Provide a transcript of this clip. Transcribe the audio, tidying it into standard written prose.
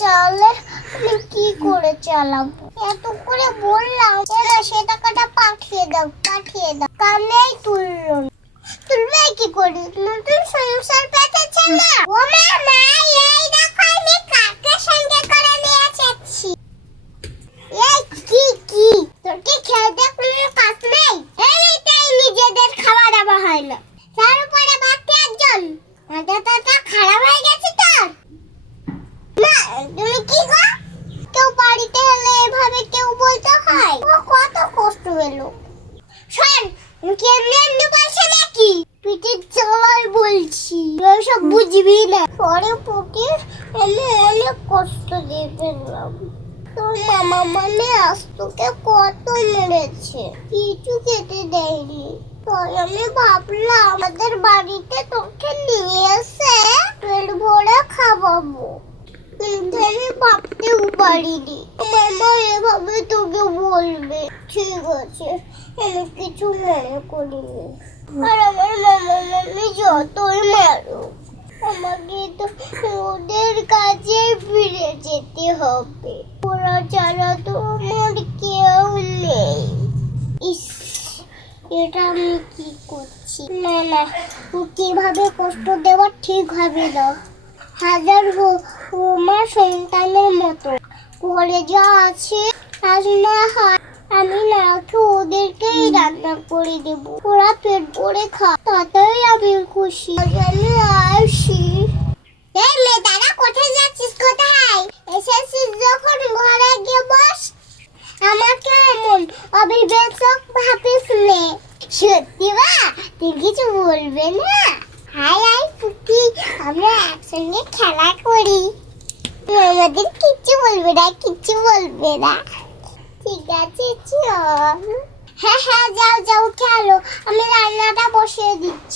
চালে আমি কি করে চালাবো? এত করে বললাম সে টাকাটা পাঠিয়ে দাও কানেই তুললো না। তুলবে কি করে? নতুন সংসার পেতেছে না। ও মামা, এই দেখো আমি কাকে সঙ্গে করে নিয়ে এসেছি। এই কি তোর কি খেয়ে দেখ কোনো কাজ নেই? এইটাই নিজেদের খাওয়া দাওয়া হয় না, তার উপরে বাকি একজন। মাথাটা খারাপ হয়ে গেছে তোর? না তুমি কি গো, কেউ বাড়িতে এলে এভাবে কেউ বলতে হয়? ও কত কষ্ট হলো। শোন, কি এমনি বলছে নাকি? পিঠের জ্বালায় বলছি, ওসব বুঝবি না। পরে পুটি আমি অনেক কষ্ট দিয়ে ফেললাম। তোর মামা মানে আজ তোকে কত মেরেছে, কিছু খেতে দেয়নি। তাই আমি ভাবলাম আমাদের বাড়িতে তোকে নিয়ে এসে পেট ভরে খাওয়াবো, কিন্তু আমি ভাবতেও পারিনি আমার মা এভাবে তোকে বলবে। ঠিক আছে, আমি কিছু মনে করিনি। আর আমার মামা মামি যতই মারুক, আমাকে তো ওদের কাছে ফিরে যেতে হবে। ওরা ছাড়া তো আমার কেউ নেই। ইস, এটা আমি কি করছি? না, কিভাবে কষ্ট দেওয়া ঠিক হবে না। হাজার হোক আমার সন্তানের মতো, ঘরে যা আছে আজ না হয় আমি না খেয়ে ওদেরকেই রান্না করে দেব। ওরা পেট ভরে খা, তাতেই আমি খুশি। আমি আসি। এই মেয়ে দাদা, কোথায় যাচ্ছিস? কোথায় এসেছিস? যখন ঘরে গিয়ে বস। আমাকে এমন অবিবেচক ভাবিস নে। সত্যি বা তুই কিছু বলবে না? হাই পুকি, আমরা একসঙ্গে খেলা করি, আমাদের কিচ্ছু বলবে না। ঠিক আছে চল। হ্যাঁ যাও খেলো, আমি রান্নাটা বসিয়ে দিচ্ছি।